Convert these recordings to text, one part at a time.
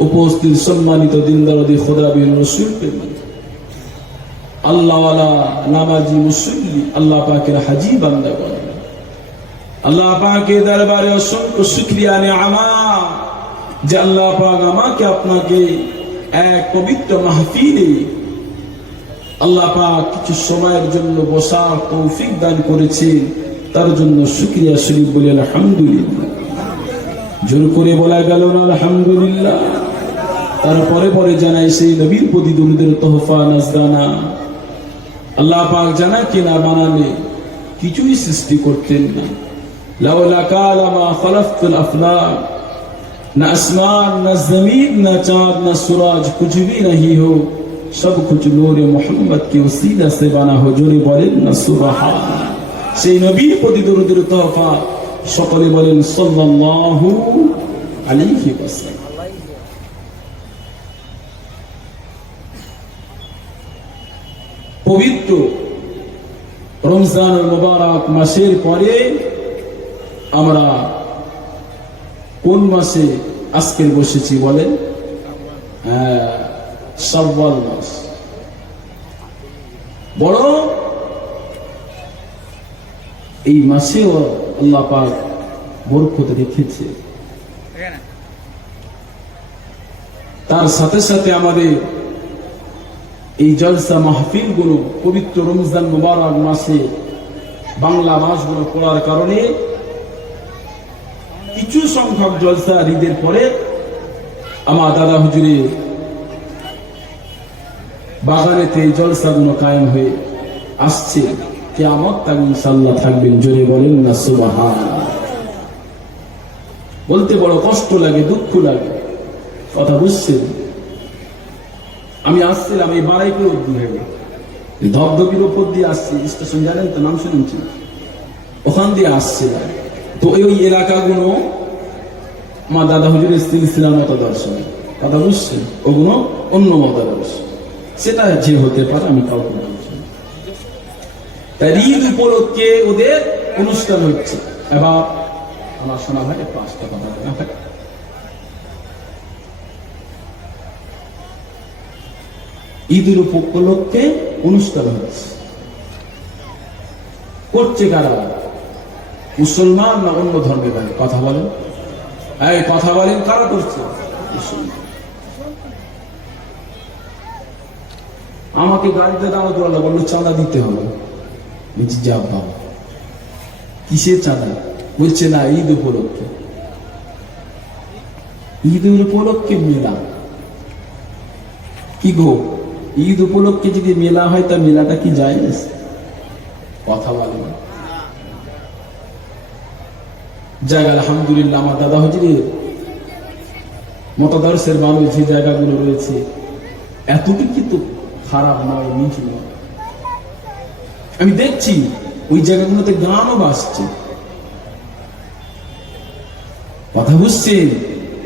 উপস্থিত সম্মানিত দিনদারদি আল্লাহওয়ালা নামাজি আল্লাহ পাকের হাজি বান্দাগণ আল্লাহ পাকে দরবারে অসংখ্য নে যে আল্লাহ পাক আমাকে আপনাকে এক পবিত্র মাহফিলে আল্লাহ পাক কিছু সময়ের জন্য বসার তৌফিক দান করেছে তার জন্য শুক্রিয়া শরীফ বলে আলহামদুলিল্লাহ। জোর করে বলা গেল না আলহামদুলিল্লাহ তারপরে পরে জানাই সেই নবীর প্রতি দুরুদের তোহফা নাজরানা আল্লাহ পাক জানা কিনা বানালে কিছুই সৃষ্টি করতেন না লাউলা কালা মা খলাফতুল আফলাক न आसमान न जमीन न चांद न सूरज कुछ भी नहीं हो सब कुछ नूर मोहम्मद के वसीला से बना हो জোরে বলেন না সুবহান সেই নবীর প্রতি দরুদের তোহফা সকলে বলেন সাল্লাল্লাহু আলাইহি ওয়াসাল্লাম। পবিত্র রমজান মোবারক মাসের পরে আমরা কোন মাসে আজকের বসেছি বলেন? হ্যাঁ, শাওয়াল মাস। বড় এই মাসেও আল্লাহ পাক বরকত রেখেছে তার সাথে সাথে আমাদের এই জলসা মাহফিলগুলো পবিত্র রমজান মুবারক মাসে বাংলা মাসগুলো পড়ার কারণে কিছু সংখ্যক জলসা ঈদের পরে আমার দাদা হুজুরে বাগানেতে এই জলসাগুলো কায়েম হয়ে আসছে। কেয়ামত তাক ইনশাল্লাহ থাকবেন। জোরে বলেন না, সুবাহান। বলতে বড় কষ্ট লাগে, দুঃখ লাগে। কথা বুঝছেন? আমি আসছিলাম এই বারাইপুর অব্দি হয়ে ধবধবির ওপর দিয়ে আসছি। স্টেশন জানেন তো, নাম শুনেছি ওখান দিয়ে আসছিলাম। তো ওই এলাকাগুলো আমার দাদা হুজুরের সিলসিলা দর্শন কথা বুঝছেন? ওগুলো অন্য মতাদর্শ। সেটা যে হতে পারে, আমি কাউকে ঈদ উপলক্ষে ওদের অনুষ্ঠান হচ্ছে। এবার আমার শোনা ভাই পাঁচটা কথা বলা ঈদের উপলক্ষে অনুষ্ঠান হচ্ছে। করছে কারা? মুসলমান না অন্য ধর্মে বলে কথা বলেন। এই, কথা বলেন, কারা করছে? আমাকে গাড়িতে দাঁড়া তোলা বলল, চাঁদা দিতে হবে। বলছি যা বাবা কিসের চাঁদা? বলছে না, ঈদ উপলক্ষে। ঈদের উপলক্ষে মেলা। কি গো, ঈদ উপলক্ষে যদি মেলা হয়, তা মেলাটা কি যায় কথা বলে না। যাক, আলহামদুলিল্লাহ, আমার দাদা হজিরে মতাদর্শের মানুষ যে জায়গাগুলো রয়েছে এতটি কিন্তু খারাপ নয় নিচু নয়। আমি দেখছি ওই জায়গাগুলোতে গানও বাসছে কথা বুঝছে?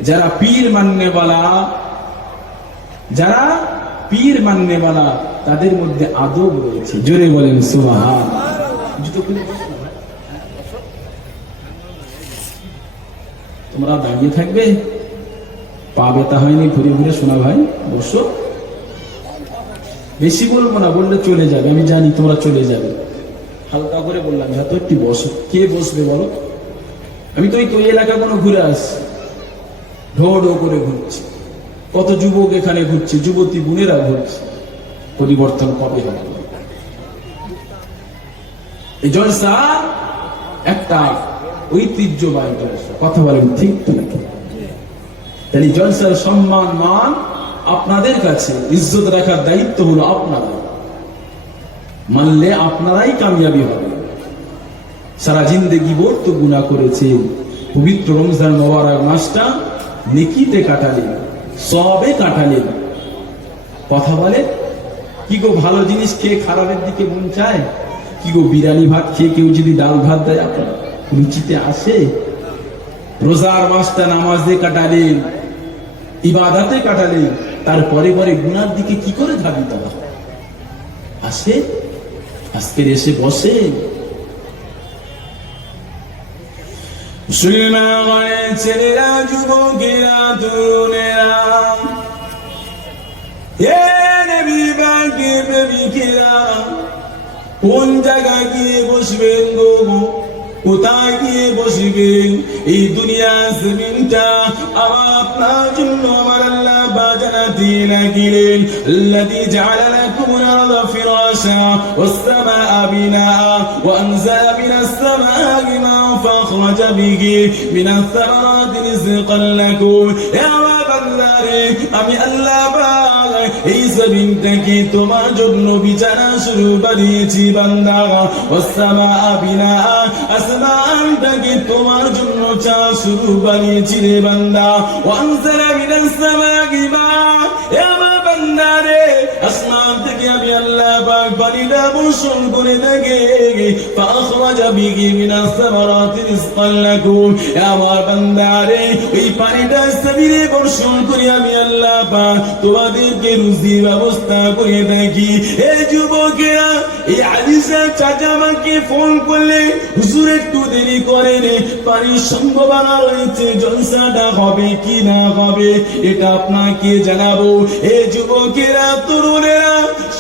যারা পীর মান্যবালা যারা পীর মান্যবালা তাদের মধ্যে আদব রয়েছে। জোরে বলেন ভাই। তোমরা দাঁড়িয়ে থাকবে। পা ব্যথা হয়নি, ঘুরে ঘুরে শোনা ভাই, বসো। বেশি বলব না, বললে চলে যাবে, আমি জানি তোমরা চলে যাবে। হালকা করে বললাম হয়তো একটি বসো। কে বসবে বলো? আমি তো ওই তো এলাকাগুলো ঘুরে আসছি। ঢো ঢো করে ঘুরছি। কত যুবক এখানে ঘুরছে, যুবতী বোনেরা ঘুরছে। পরিবর্তন কবে হবে? এই জলসা, একটা ঐতিহ্যবাহী জলসা। কথা বলেন ঠিক তো নাকি? তাহলে জলসার সম্মান, মান আপনাদের কাছে ইজ্জত রাখার দায়িত্ব হলো আপনাদের। মানলে আপনারাই কামিয়াবি হবে। সারা জিন্দেগি বর্ত গুণা করেছে। পবিত্র রমজান মোবারক মাসটা নেকিতে কাটালেন, সবে কাটালেন। কথা বলে, কি গো ভালো জিনিস খেয়ে খারাপের দিকে মন চায়? কি গো বিরিয়ানি ভাত খেয়ে কেউ যদি ডাল ভাত দেয় আপনার রুচিতে আসে? রোজার মাসটা নামাজ কাটালেন, ইবাদাতে কাটালেন। তারপরে পরে পরে গুনার দিকে কি করে ধাবিত হয় আসে, আজকের এসে বসে। ছেলেরা, যুবকেরা, তরুণেরা কোন জায়গায় গিয়ে বসবেন গো? কোথায় গিয়ে বসবেন এই দুনিয়া জমিনটা আমার আপনার জন্য আমার আল্লাহ বাজানা দিয়ে লাগিলেন الذي جعل لكم الأرض فراشا والسماء بناء وأنزل من السماء ماء فأخرج به من الثمرات رزقا لكم يا বান্দারে আমি আল্লাহ পাক এই জমিনটাকে তোমার জন্য বিছানা শুরু বানিয়েছি বান্দা। ওয়াসসামা বিনা আসমানটাকে তোমার জন্য চা শুরু বানিয়েছি রে বান্দা। ওয়ানজালা মিনাস সামা মা এ আমার বান্দারে আসমান থেকে জমিনে বর্ষণ করে আমি আল্লাহ পাক তোমাদেরকে রুজি ব্যবস্থা করে দেখি। এই ফোন করলে, হুজুর, একটু দেরি করেন পানির সম্ভাবনা রয়েছে, জলসাটা হবে কি না হবে, এটা আপনাকে জানাব। এই যুবকেরা, তরুণেরা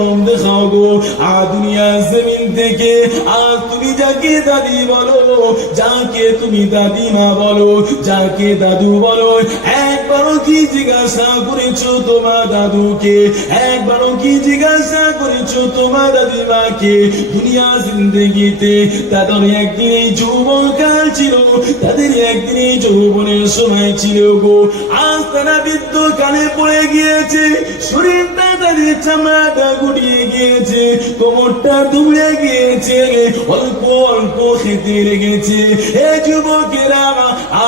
গরম দেখাও গো, আ দুনিয়া জমিন থেকে আজ তুমি যাকে দাদি বলো, যাকে তুমি দাদিমা বলো, যাকে দাদু বলো, একবারও কি জিজ্ঞাসা করেছ তোমার দাদুকে? একবারও কি জিজ্ঞাসা করেছ তোমার দাদিমাকে? দুনিয়া জিন্দগিতে তাদের একদিন এই যৌবনকাল ছিল, তাদের একদিন যৌবনের সময় ছিল গো। আজ তারা বৃদ্ধ কানে পড়ে গিয়েছে তাদের চামড়াটা গুটিয়ে গিয়েছে, কোমরটা দুমড়ে গিয়েছে, অল্প অল্প খেতে লেগেছে। হে যুবকেরা,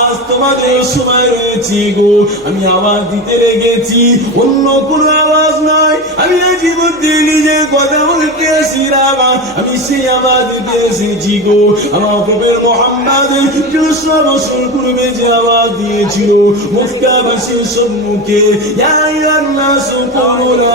আজ তোমাদের সময় রয়েছে গো, আমি আওয়াজ দিতে লেগেছি, অন্য কোনো আওয়াজ নয়। আমি জীবন দিয়ে নিজে কথা বলতে এসেছিলাম, আমি সেই আওয়াজ দিতে এসেছি গো। আমার প্রভের মোহাম্মদ দুশো বছর পূর্বে যে আওয়াজ দিয়েছিল মক্কাবাসীর সম্মুখে, ইয়া আইয়ুহান নাসু কুলু লা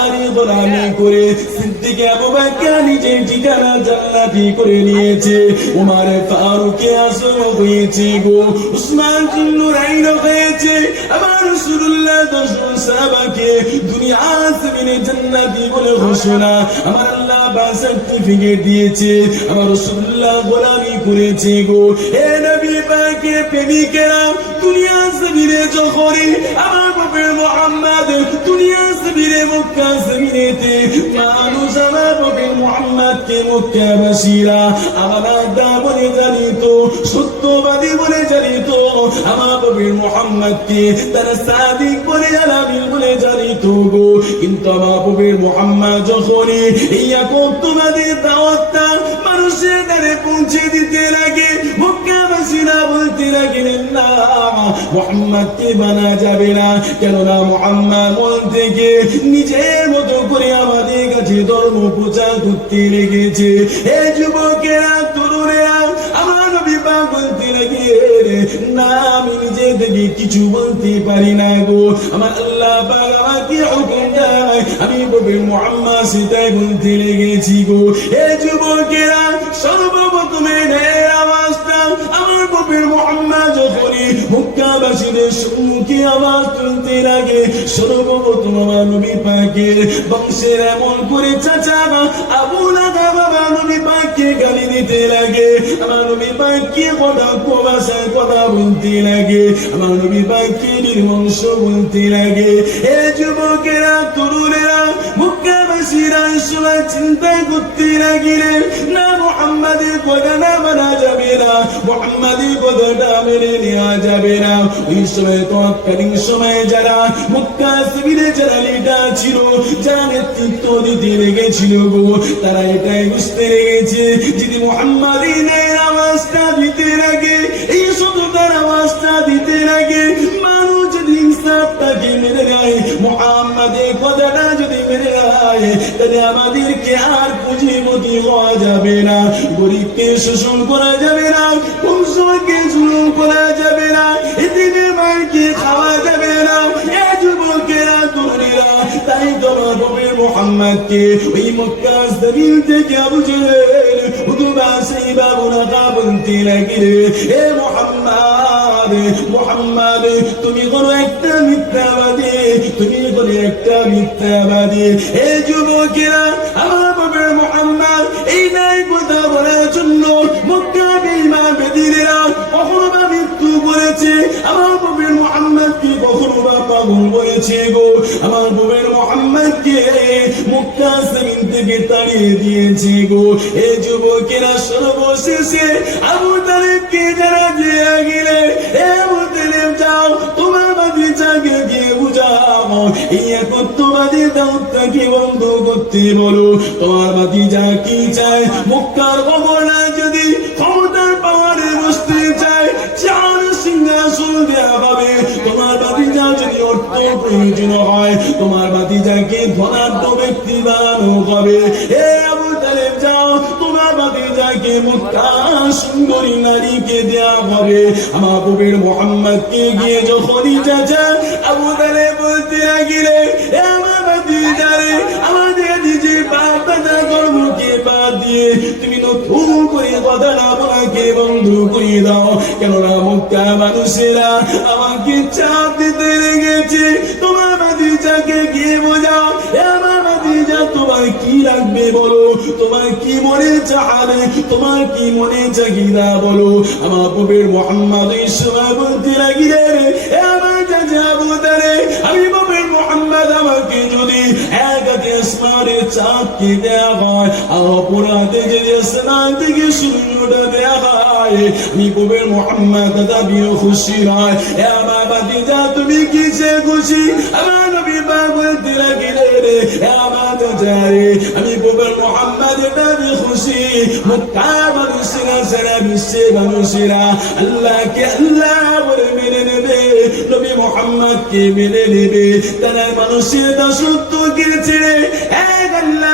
গোলামি করে সিদ্দিকে আবু বকর নিজের ঠিকানা জান্নাতি করে নিয়েছে। উমার ফারুকে আসম হয়েছে গো। উসমান জিন্নুরাইন হয়েছে। আমার রাসূলুল্লাহ দশজন সাহাবাকে দুনিয়া জমিনে জান্নাতি বলে ঘোষণা আমার আল্লাহ বা সার্টিফিকেট দিয়েছে। আমার রাসূলুল্লাহ গোলামি করেছে গো। হে নবী পাকে প্রেমিকেরা দুনিয়া জমিনে যখনই আমার বাপের মোহাম্মদ দুনিয়া জমিনে মক্কা জমিনেতে। মানুষ আমার বাপের মোহাম্মদকে মক্কাবাসীরা আমার বলে জানিত, সত্যবাদী বলে জানিত, আমার বাপের মোহাম্মদকে তারা সাদিক বলে, আলামিন বলে জানিত গো। কিন্তু আমার বাপের মোহাম্মদ যখনই এই একত্ববাদের দাওয়াতটা মানুষের দ্বারে পৌঁছে দিতে লাগে। মক্কাবাসীরা বলতে লাগলেন না মোহাম্মদকে বানা যাবে না? কেননা মোহাম্মদ মন থেকে নিজের মতো করে আমাদের কাছে ধর্ম প্রচার করতে লেগেছে। এ যুবকেরা, তরুণেরা, আমার নবী বলতে লাগে, না নিজে কিছু বলতে পারি না গো। আমার আল্লাহ পাক আমাকে হুকুম দেয়, আমি বলবে মোহাম্মদ সেটাই বলতে লেগেছি গো। এ যুবকেরা সর্বপ্রথমে মক্কাবাসীদের সম্মুখে আওয়াজ তুলতে লাগে। সর্বপ্রথম আমার নবী পাকের বংশের এমন করে চাচা আবু লাগা বাবা নবী পাককে গালি দিতে লাগে। আমার নবী পাককে কথা ভাষায় কথা বলতে লাগে। আমার নবী পাককে নির্বংশ বলতে লাগে। এ যুবকেরা, তরুণেরা, মক্কাবাসীরা সবাই চিন্তা করতে লাগিলেন। না মোহাম্মদের কথা না মানা যাবে না, মোহাম্মদের কথাটা মেনে নেওয়া যাবে না। ওই সময় তৎকালীন সময়ে যারা মক্কা শিবিরে যারা ছিল, যারা নেতৃত্ব দিতে লেগেছিল গো, তারা এটাই বুঝতে লেগেছে যদি মোহাম্মদ নেয় তাহলে আমাদেরকে আর পুঁজিমতি হওয়া যাবে না। গরিবকে শোষণ করা যাবে না বংশকে জুলুম করা যাবে না, এদিকে মাইকে খাওয়া যাবে না তুমি কোন একটা মিথ্যাবাদী, তুমি কোন একটা মিথ্যাবাদী এ যুবকেরা, আমার বাবার মোহাম্মদ, এই নাই কথা বলার জন্য মক্কা বিমা বেদিরা কখনো বা মৃত্যু করেছে। আমার বাবার মোহাম্মদ কি কখনো বা পাগল বলেছে গো। আমার বাবার মোহাম্মদ কে মক্কা জমিন থেকে তাড়িয়ে দিয়েছে গো। এ যুবকেরা, সর্বশেষে আবু তালেবকে যারা দিয়ে গেলে একত্ববাদী দাউদটাকে বন্ধ করতে বলো, তোমার বাতিজা কি চায় মুক্তার কমলা যদি ক্ষমতার পাওয়ারে বসতে চায়, চার সিংহাসন দেয়া পাবে। তোমার বাতিজা যদি অর্থ প্রয়োজন হয়, তোমার বাতিজাকে ধনাঢ্য ব্যক্তি বানানো হবে। এ বাতিজাকে মক্কা সুন্দরী নারীকে দেয়া হবে। আমার কবির মোহাম্মদকে গিয়ে যখনই চাচা আবু বলতে লাগিলে আমার বাদ তুমি নতুন করে বন্ধ করে দাও। কেননা মানুষেরা আমাকে চাপ দিতে লেগেছে। তোমার বাতিজাকে গিয়ে বোঝাও তোমার কি লাগবে বলো? তোমার কি মনে চাহাবে? তোমার কি মনে চাহিদা বলো? আমার কবির মোহাম্মদ বলতে লাগিলে রে আমার চাচা বুদারে আমি মোহাম্মদ, আমাকে যদি রে আমার চাচা রে আমি কবির মোহাম্মদ দাবি খুশি। মক্কা মানুষেরা সারা মানুষেরা, আল্লাহকে আল্লাহ বলে মেনে নেবে, নবী মোহাম্মদকে মেনে নেবে। তারা মানুষের দাসত্ব গেছে এক আল্লাহ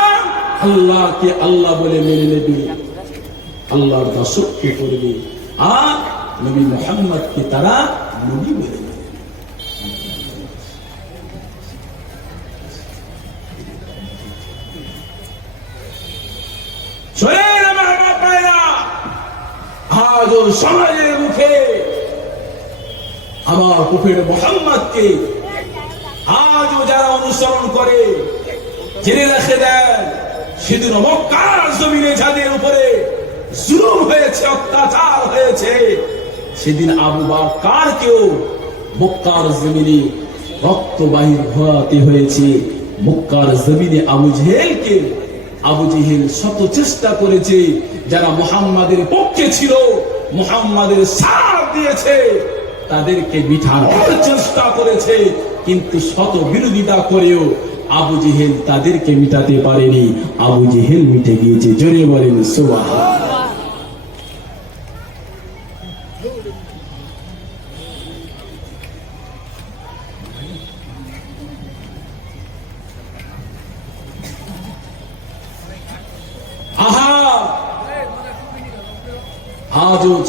আল্লাহকে আল্লাহ বলে মেনে নেবে। আল্লাহর দাসত্ব করবে। আর নবী মোহাম্মদকে তারা নবী বলে আজও যারা অনুসরণ করে, জেনে রেখে দেন সেদিন মক্কার জমিনে যাদের উপরে জুলুম হয়েছে, অত্যাচার হয়েছে, সেদিন আবু বাকার কেউ মক্কার জমিনে রক্ত বাহির হওয়াতে হয়েছে। মক্কার জমিনে আবু জেহেলকে, আবু জেহেল শত চেষ্টা করেছে, যারা মুহাম্মাদের পক্ষে ছিল, মুহাম্মাদের সাথ দিয়েছে, তাদেরকে মিঠানোর চেষ্টা করেছে, কিন্তু শত বিরোধিতা করেও আবু জেহেল তাদেরকে মিটাতে পারেনি। আবু জেহেল মিটে গিয়েছে, জোরে বলেন সোয়া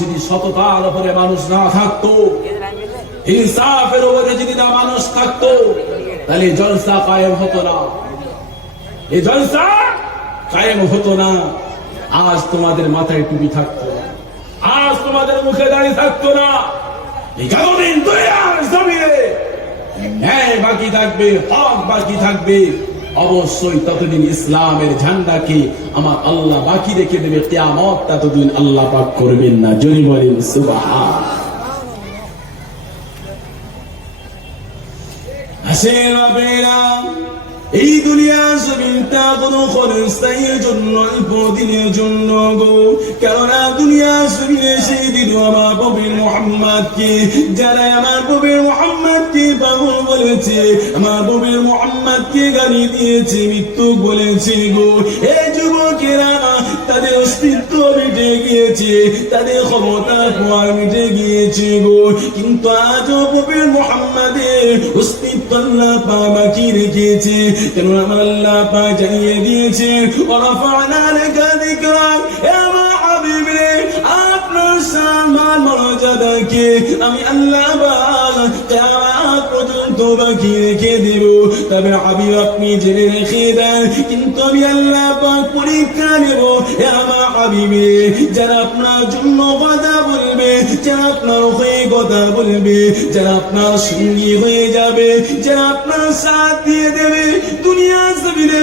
যদি সততার ওপরে মানুষ না থাকতো, ইনসাফের যদি না মানুষ থাকতো তাহলে জলসা কায়েম হতো না। এই জলসা কায়েম হতো না। আজ তোমাদের মাথায় টুপি থাকতো না। আজ তোমাদের মুখে দাঁড়িয়ে থাকতো না। বাকি থাকবে, হক বাকি থাকবে। অবশ্যই ততদিন ইসলামের ঝান্ডাকে আমার আল্লাহ বাকি রেখে দেবে। ততদিন আল্লাহ পাক করবেন না। জনি বলেন হাসেন বাবেরা এই দুনিয়া জমিনটা কোনো খরস্থায়ীর জন্য, অল্প দিনের জন্য গো। কেননা দুনিয়া জমিনে সেই দিন আমার কবির মোহাম্মদকে, যারা আমার কবির মোহাম্মদকে পাগল বলেছে, আমার কবির মোহাম্মদকে গালি দিয়েছে মৃত্যু বলেছে গো। এই যুবকেরা তাদের অস্তিত্ব মিটে গিয়েছে তাদের ক্ষমতা কুয়ার মিটে গিয়েছে গো। কিন্তু আজও কবির মোহাম্মদের অস্তিত্ব আল্লাহ পা বাকি রেখেছে কেন আমার আল্লাহ পা জানিয়ে দিয়েছে আপনার সম্মান মর্যাদাকে আমি আল্লাহ কিয়ামত পর্যন্ত রেখে দেব তবে হাবিব আপনি জেনে রেখে দেন, কিন্তু আমি আল্লাহ পরীক্ষা নেব। হে আমার হাবিবে, যারা আপনার জন্য কথা বলবে, যারা আপনার হয়ে কথা বলবে, যারা আপনার সঙ্গী হয়ে যাবে, যারা আপনার সাথ দিয়ে দেবে দুনিয়া জমিনে